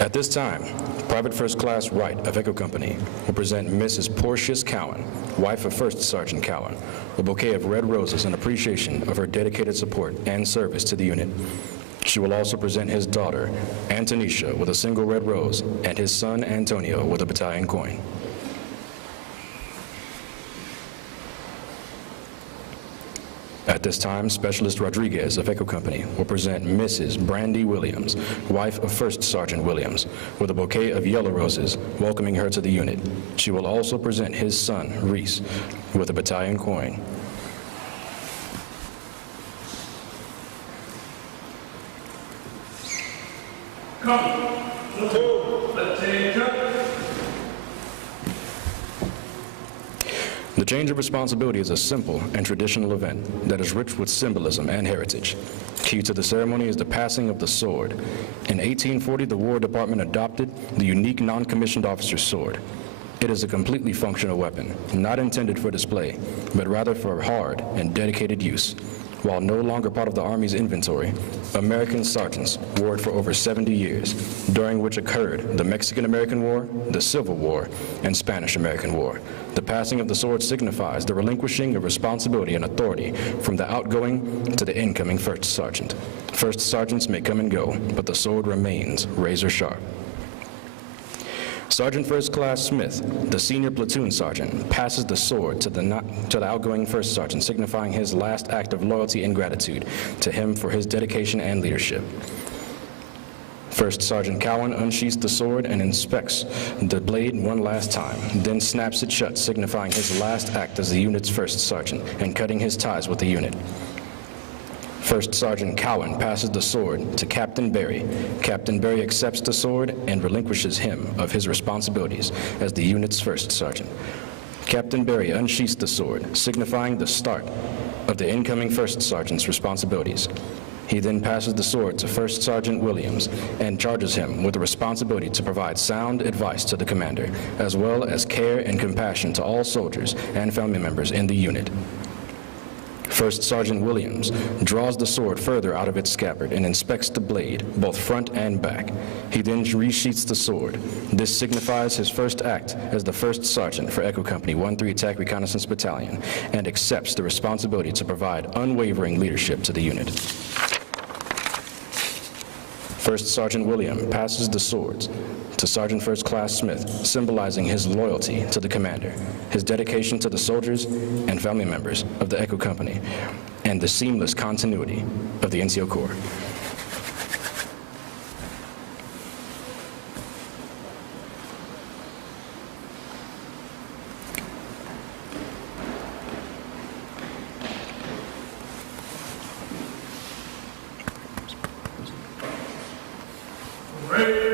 At this time, Private First Class Wright of Echo Company will present Mrs. Portius Cowan, wife of First Sergeant Cowan, a bouquet of red roses in appreciation of her dedicated support and service to the unit. She will also present his daughter, Antonisha, with a single red rose, and his son, Antonio, with a battalion coin. At this time, Specialist Rodriguez of Echo Company will present Mrs. Brandy Williams, wife of First Sergeant Williams, with a bouquet of yellow roses, welcoming her to the unit. She will also present his son, Reese, with a battalion coin. The change of responsibility is a simple and traditional event that is rich with symbolism and heritage. Key to the ceremony is the passing of the sword. In 1840, the War Department adopted the unique non-commissioned officer's sword. It is a completely functional weapon, not intended for display, but rather for hard and dedicated use. While no longer part of the Army's inventory, American sergeants wore it for over 70 years, during which occurred the Mexican-American War, the Civil War, and Spanish-American War. The passing of the sword signifies the relinquishing of responsibility and authority from the outgoing to the incoming First Sergeant. First Sergeants may come and go, but the sword remains razor sharp. Sergeant First Class Smith, the senior platoon sergeant, passes the sword to the outgoing First Sergeant, signifying his last act of loyalty and gratitude to him for his dedication and leadership. First Sergeant Cowan unsheaths the sword and inspects the blade one last time, then snaps it shut, signifying his last act as the unit's First Sergeant and cutting his ties with the unit. First Sergeant Cowan passes the sword to Captain Berry. Captain Berry accepts the sword and relinquishes him of his responsibilities as the unit's First Sergeant. Captain Berry unsheaths the sword, signifying the start of the incoming First Sergeant's responsibilities. He then passes the sword to First Sergeant Williams and charges him with the responsibility to provide sound advice to the commander, as well as care and compassion to all soldiers and family members in the unit. First Sergeant Williams draws the sword further out of its scabbard and inspects the blade, both front and back. He then resheaths the sword. This signifies his first act as the First Sergeant for Echo Company 1-3 Attack Reconnaissance Battalion and accepts the responsibility to provide unwavering leadership to the unit. First Sergeant Williams passes the swords to Sergeant First Class Smith, symbolizing his loyalty to the commander, his dedication to the soldiers and family members of the Echo Company, and the seamless continuity of the NCO Corps. Ready?